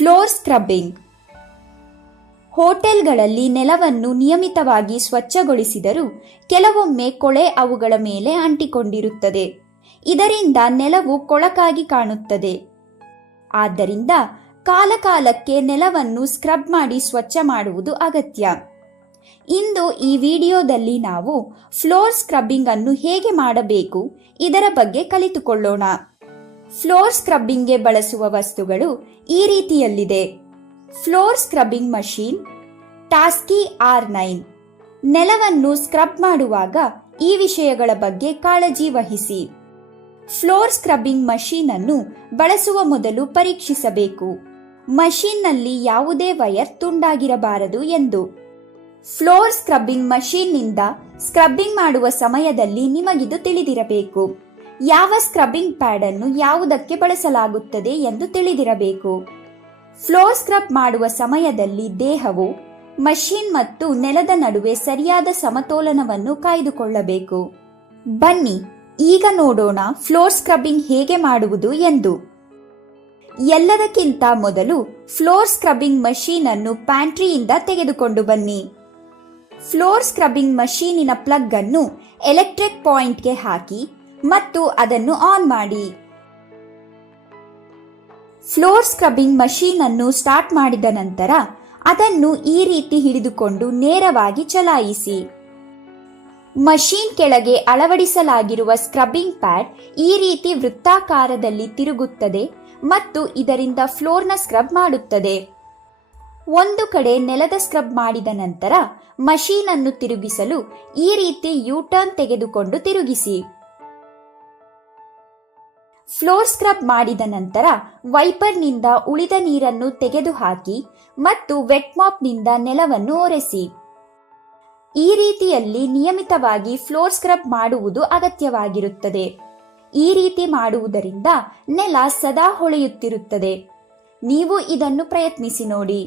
Floor scrubbing. ಹೋಟೆಲ್ಗಳಲ್ಲಿ ನೆಲವನ್ನು ನಿಯಮಿತವಾಗಿ ಸ್ವಚ್ಛಗೊಳಿಸಿದರೂ ಕೆಲವೊಮ್ಮೆ ಕೊಳೆ ಅವುಗಳ ಮೇಲೆ ಅಂಟಿಕೊಂಡಿರುತ್ತದೆ. ಇದರಿಂದ ನೆಲವು ಕೊಳಕಾಗಿ ಕಾಣುತ್ತದೆ. ಆದ್ದರಿಂದ ಕಾಲಕಾಲಕ್ಕೆ ನೆಲವನ್ನು ಸ್ಕ್ರಬ್ ಮಾಡಿ ಸ್ವಚ್ಛ ಮಾಡುವುದು ಅಗತ್ಯ. ಇಂದು ಈ ವಿಡಿಯೋದಲ್ಲಿ ನಾವು ಫ್ಲೋರ್ ಸ್ಕ್ರಬ್ಬಿಂಗ್ ಅನ್ನು ಹೇಗೆ ಮಾಡಬೇಕು ಇದರ ಬಗ್ಗೆ ಕಲಿತುಕೊಳ್ಳೋಣ. ಫ್ಲೋರ್ ಸ್ಕ್ರಬ್ಬಿಂಗ್ಗೆ ಬಳಸುವ ವಸ್ತುಗಳು ಈ ರೀತಿಯಲ್ಲಿದೆ. Floor scrubbing machine Taski R nine. ನೆಲವನ್ನು ಸ್ಕ್ರಬ್ ಮಾಡುವಾಗ ಈ ವಿಷಯಗಳ ಬಗ್ಗೆ ಕಾಳಜಿ ವಹಿಸಿ. ಫ್ಲೋರ್ ಸ್ಕ್ರಬ್ಬಿಂಗ್ ಮಷೀನ್ ಅನ್ನು ಬಳಸುವ ಮೊದಲು ಪರೀಕ್ಷಿಸಬೇಕು. ಮಷೀನ್ನಲ್ಲಿ ಯಾವುದೇ ವಯರ್ ತುಂಡಾಗಿರಬಾರದು ಎಂದು. ಫ್ಲೋರ್ ಸ್ಕ್ರಬ್ಬಿಂಗ್ ಮಷೀನ್ನಿಂದ ಸ್ಕ್ರಬ್ಬಿಂಗ್ ಮಾಡುವ ಸಮಯದಲ್ಲಿ ನಿಮಗಿದು ತಿಳಿದಿರಬೇಕು. ಯಾವ ಸ್ಕ್ರಬ್ಬಿಂಗ್ ಪ್ಯಾಡ್ ಅನ್ನು ಯಾವುದಕ್ಕೆ ಬಳಸಲಾಗುತ್ತದೆ ಎಂದು ತಿಳಿದಿರಬೇಕು. ಫ್ಲೋರ್ ಸ್ಕ್ರಬ್ ಮಾಡುವ ಸಮಯದಲ್ಲಿ ದೇಹವು ಮಷೀನ್ ಮತ್ತು ನೆಲದ ನಡುವೆ ಸರಿಯಾದ ಸಮತೋಲನವನ್ನು ಕಾಯ್ದುಕೊಳ್ಳಬೇಕು. ಬನ್ನಿ, ಈಗ ನೋಡೋಣ ಫ್ಲೋರ್ ಸ್ಕ್ರಬ್ಬಿಂಗ್ ಹೇಗೆ ಮಾಡುವುದು ಎಂದು. ಎಲ್ಲದಕ್ಕಿಂತ ಮೊದಲು ಫ್ಲೋರ್ ಸ್ಕ್ರಬ್ಬಿಂಗ್ ಮಷೀನ್ ಅನ್ನು ಪ್ಯಾಂಟ್ರಿಯಿಂದ ತೆಗೆದುಕೊಂಡು ಬನ್ನಿ. ಫ್ಲೋರ್ ಸ್ಕ್ರಬ್ಬಿಂಗ್ ಮಷೀನಿನ ಪ್ಲಗ್ ಅನ್ನು ಎಲೆಕ್ಟ್ರಿಕ್ ಪಾಯಿಂಟ್ಗೆ ಹಾಕಿ ಮತ್ತು ಅದನ್ನು ಆನ್ ಮಾಡಿ. ಫ್ಲೋರ್ ಸ್ಕ್ರಬ್ಬಿಂಗ್ ಮಷೀನ್ ಅನ್ನು ಸ್ಟಾರ್ಟ್ ಮಾಡಿದ ನಂತರ ಅದನ್ನು ಈ ರೀತಿ ಹಿಡಿದುಕೊಂಡು ನೇರವಾಗಿ ಚಲಾಯಿಸಿ. ಮಷೀನ್ ಕೆಳಗೆ ಅಳವಡಿಸಲಾಗಿರುವ ಸ್ಕ್ರಬ್ಬಿಂಗ್ ಪ್ಯಾಡ್ ಈ ರೀತಿ ವೃತ್ತಾಕಾರದಲ್ಲಿ ತಿರುಗುತ್ತದೆ ಮತ್ತು ಇದರಿಂದ ಫ್ಲೋರ್ನ ಸ್ಕ್ರಬ್ ಮಾಡುತ್ತದೆ. ಒಂದು ಕಡೆ ನೆಲದ ಸ್ಕ್ರಬ್ ಮಾಡಿದ ನಂತರ ಮಷೀನ್ ಅನ್ನು ತಿರುಗಿಸಲು ಈ ರೀತಿ ಯೂ ಟರ್ನ್ ತೆಗೆದುಕೊಂಡು ತಿರುಗಿಸಿ. ಫ್ಲೋರ್ ಸ್ಕ್ರಬ್ ಮಾಡಿದ ನಂತರ ವೈಪರ್ನಿಂದ ಉಳಿದ ನೀರನ್ನು ತೆಗೆದುಹಾಕಿ ಮತ್ತು ವೆಟ್ ಮಾಪ್ನಿಂದ ನೆಲವನ್ನು ಒರೆಸಿ. ಈ ರೀತಿಯಲ್ಲಿ ನಿಯಮಿತವಾಗಿ ಫ್ಲೋರ್ ಸ್ಕ್ರಬ್ ಮಾಡುವುದು ಅಗತ್ಯವಾಗಿರುತ್ತದೆ. ಈ ರೀತಿ ಮಾಡುವುದರಿಂದ ನೆಲ ಸದಾ ಹೊಳೆಯುತ್ತಿರುತ್ತದೆ. ನೀವು ಇದನ್ನು ಪ್ರಯತ್ನಿಸಿ ನೋಡಿ.